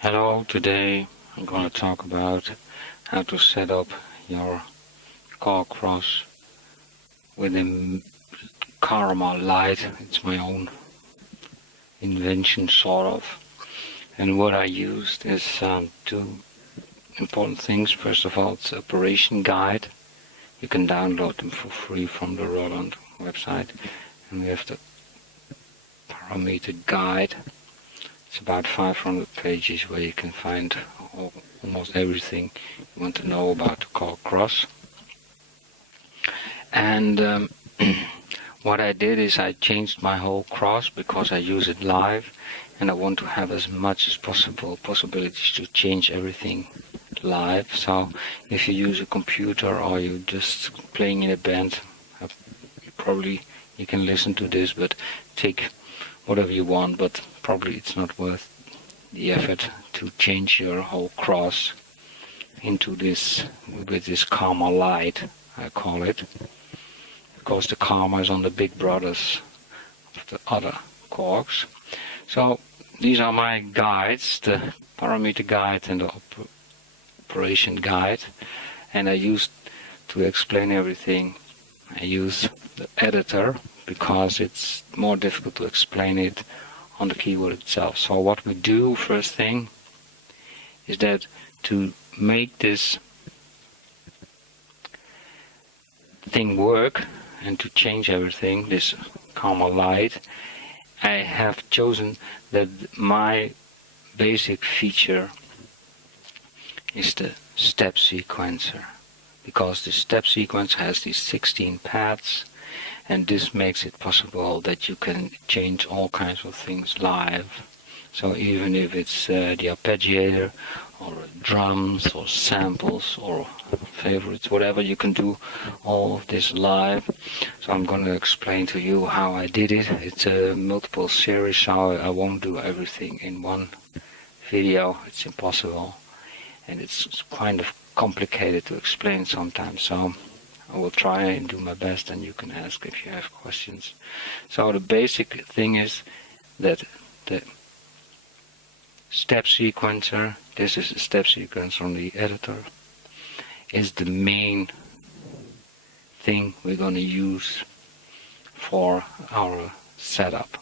Hello, today I'm going to talk about how to set up your KORG KROSS with a caramel light. It's my own invention, sort of. And what I used is two important things. First of all, it's operation guide. You can download them for free from the Roland website. And we have the parameter guide. It's about 500 pages where you can find almost everything you want to know about the KORG KROSS. And what I did is I changed my whole cross because I use it live, and I want to have as much as possible possibilities to change everything live. So if you use a computer or you're just playing in a band, you can listen to this, but take whatever you want, but probably it's not worth the effort to change your whole cross into this, with this karma light, I call it, because the karma is on the big brothers of the other KORGs. So these are my guides, the parameter guide and the operation guide, and I used to explain everything. I use the editor because it's more difficult to explain it on the keyboard itself. So what we do first thing is that to make this thing work and to change everything, this karma light, I have chosen that my basic feature is the step sequencer, because the step sequence has these 16 paths, and this makes it possible that you can change all kinds of things live. So even if it's the arpeggiator or drums or samples or favorites, whatever, you can do all of this live. So I'm going to explain to you how I did it. It's a multiple series, so I won't do everything in one video. It's impossible, and it's kind of complicated to explain sometimes. So I will try and do my best, and you can ask if you have questions. So the basic thing is that the step sequencer, this is a step sequencer on the editor, is the main thing we're going to use for our setup.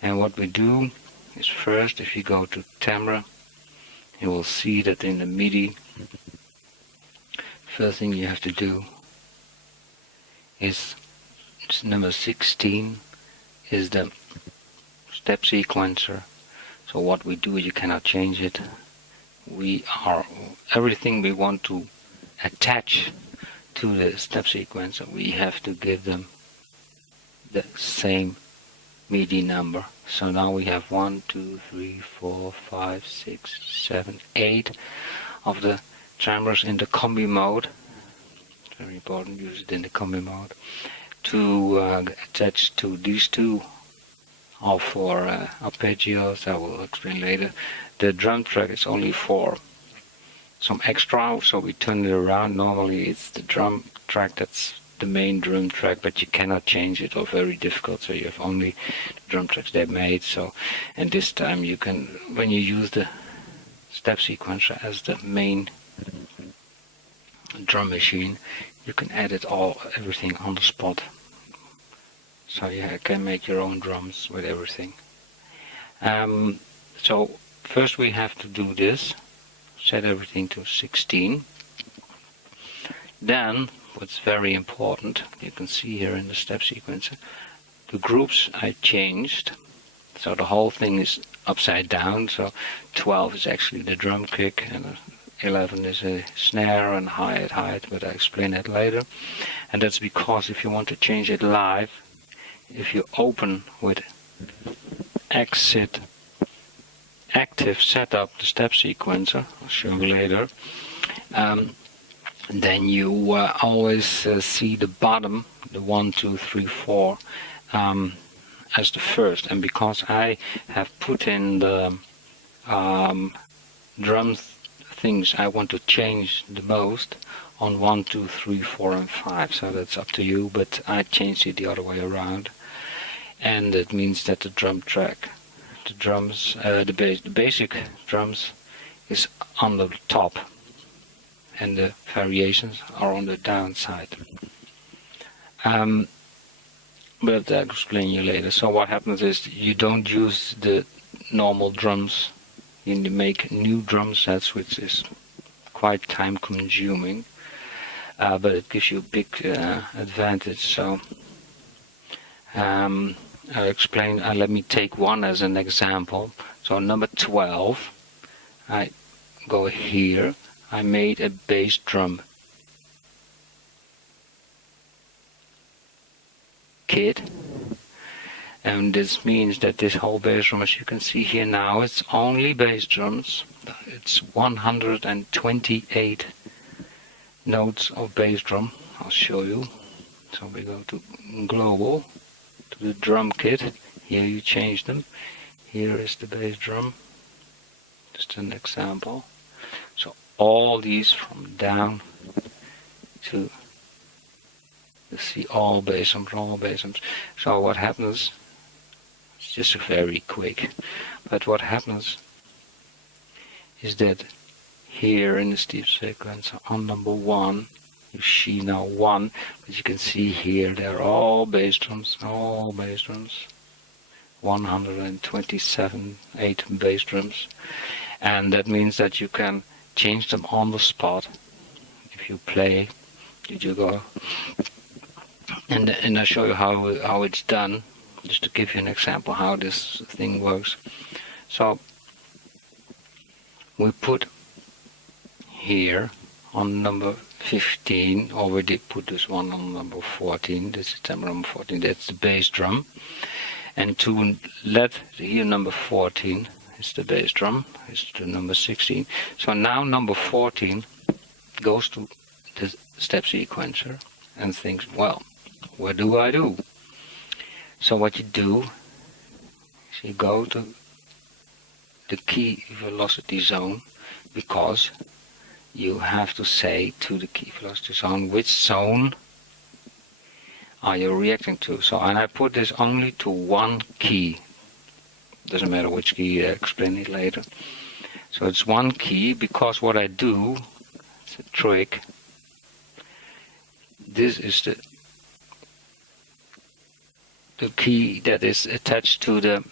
And what we do is, first, if you go to timbre, you will see that in the MIDI, first thing you have to do is number 16 is the step sequencer. So what we do, you cannot change it. Everything we want to attach to the step sequencer, we have to give them the same MIDI number. So now we have 1, 2, 3, 4, 5, 6, 7, 8 of the timbres in the combi mode. Very important, use it in the combi mode. To attach to these two are for arpeggios, I will explain later. The drum track is only for some extra, so we turn it around. Normally it's the drum track that's the main drum track, but you cannot change it, or very difficult, so you have only the drum tracks they've made. So, and this time you can, when you use the step sequencer as the main drum machine, you can edit everything on the spot. So you can make your own drums with everything. So first we have to do this, set everything to 16. Then, what's very important, you can see here in the step sequencer, the groups I changed. So the whole thing is upside down. So 12 is actually the drum kick, and 11 is a snare and hi-hat, but I'll explain that later. And that's because if you want to change it live, if you open with exit active setup the step sequencer, I'll show you later, then you always see the bottom, the 1, 2, 3, 4, as the first. And because I have put in the drum things I want to change the most on 1, 2, 3, 4, and 5, so that's up to you, but I changed it the other way around. And it means that the drum track the drums, the basic drums is on the top, and the variations are on the downside. But I'll explain you later. So what happens is you don't use the normal drums. You make new drum sets, which is quite time consuming, but it gives you a big advantage. So I'll explain. Let me take one as an example. So number 12, I go here. I made a bass drum kit, and this means that this whole bass drum, as you can see here now, it's only bass drums. It's 128 notes of bass drum. I'll show you. So we go to global, to the drum kit. Here you change them. Here is the bass drum, just an example. So all these from down to, you see, all bass drums, all bass drums. So what happens, it's just very quick, but what happens is that here in the steep sequence on number 1, you see now 1, but you can see here they're all bass drums, 127, 8 bass drums, and that means that you can change them on the spot. If you play, you go, and I'll show you how it's done, just to give you an example how this thing works. So we put here on number 15, already put this one on number 14, this is number 14, that's the bass drum, and to let here number 14 is the bass drum, is the number 16. So now number 14 goes to the step sequencer and thinks, well, what do I do? So what you do is you go to the key velocity zone, because you have to say to the key velocity zone which zone are you reacting to. So, and I put this only to one key. Doesn't matter which key, I'll explain it later. So it's one key, because what I do, it's a trick. This is the key that is attached to the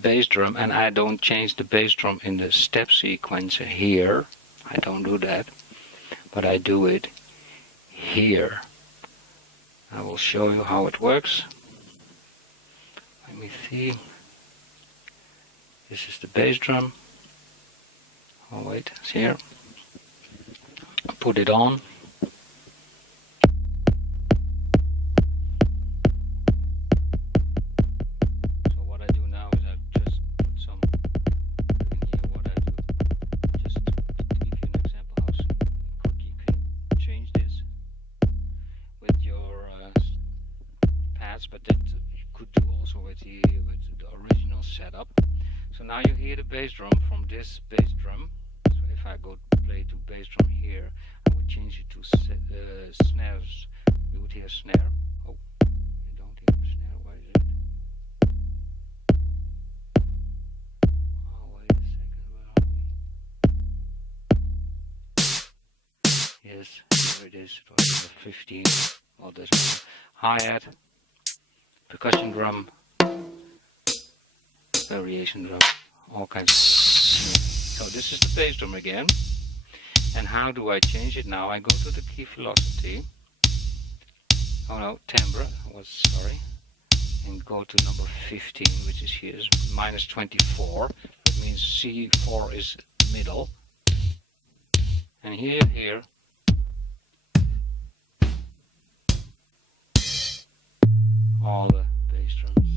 bass drum, and I don't change the bass drum in the step sequencer here. I don't do that, but I do it here. I will show you how it works. Let me see. This is the bass drum. Oh wait, it's here. I put it on. But that you could do also with the original setup. So now you hear the bass drum from this bass drum. So if I go play to bass drum here, I would change it to snares. You would hear snare. Oh, you don't hear snare. Why is it? Oh, wait a second. Where are we? Yes, here it is. It was 15. Well, there's hi-hat, percussion drum, variation drum, all kinds of stuff. So this is the bass drum again. And how do I change it now? I go to the key velocity. Oh no, timbre, sorry. And go to number 15, which is here, is minus 24. That means C4 is middle. And here, all the bass drums.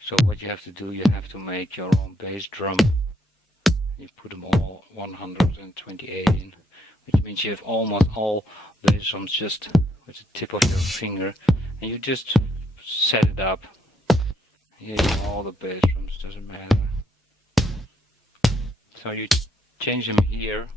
So what you have to do, you have to make your own bass drum. You put them all 128 in, which means you have almost all bass drums just with the tip of your finger, and you just set it up. Here you have all the bass drums, doesn't matter. So you change them here.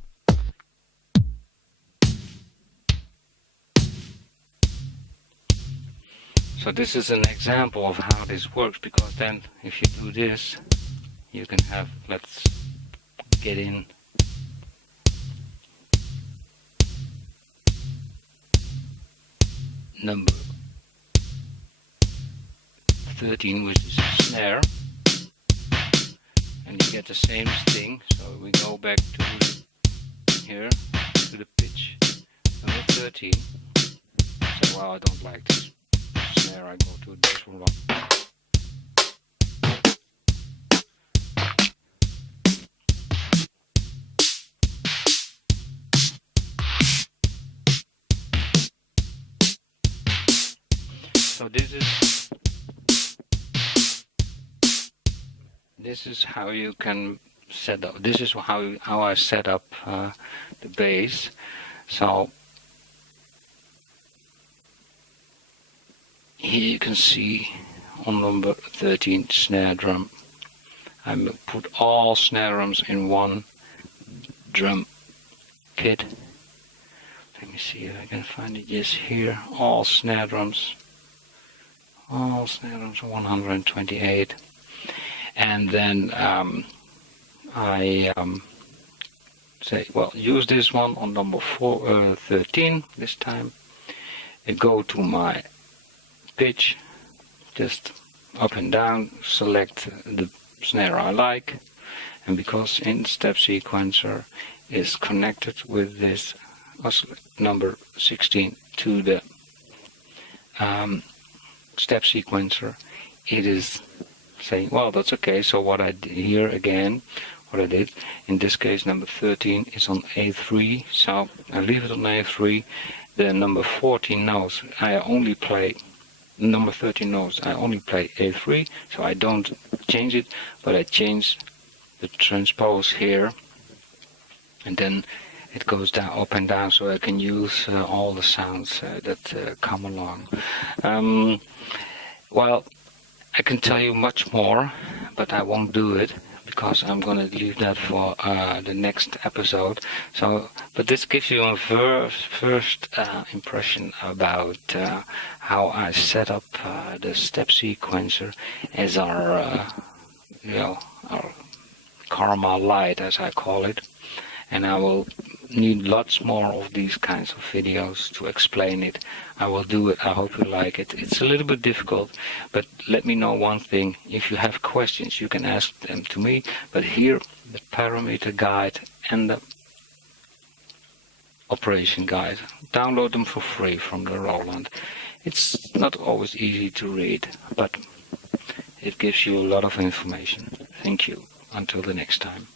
So this is an example of how this works, because then if you do this, you can have, let's get in number 13, which is a snare, and you get the same thing. So we go back to here, to the pitch number 13. So, well, I don't like this snare, I go to this one. So this is how you can set up. This is how I set up the bass. So here you can see on number 13 snare drum. I put all snare drums in one drum kit. Let me see if I can find it. Yes, here, all snare drums. All snare drums, 128. And then I say, well, use this one on number 13 this time. I go to my pitch, just up and down, select the snare I like, and because in step sequencer is connected with this number 16 to the step sequencer, it is saying, well, that's okay. So what I did here again, what I did in this case, number 13 is on A3, so I leave it on A3. The number 14 notes I only play, number 13 notes I only play A3, so I don't change it, but I change the transpose here, and then it goes down, up and down, so I can use all the sounds that come along. Well, I can tell you much more, but I won't do it because I'm going to leave that for the next episode. So, but this gives you a first impression about how I set up the step sequencer as our, our Karma Light, as I call it. And I will need lots more of these kinds of videos to explain it. I will do it. I hope you like it. It's a little bit difficult, but let me know one thing. If you have questions, you can ask them to me. But here, the parameter guide and the operation guide, download them for free from the Roland. It's not always easy to read, but it gives you a lot of information. Thank you. Until the next time.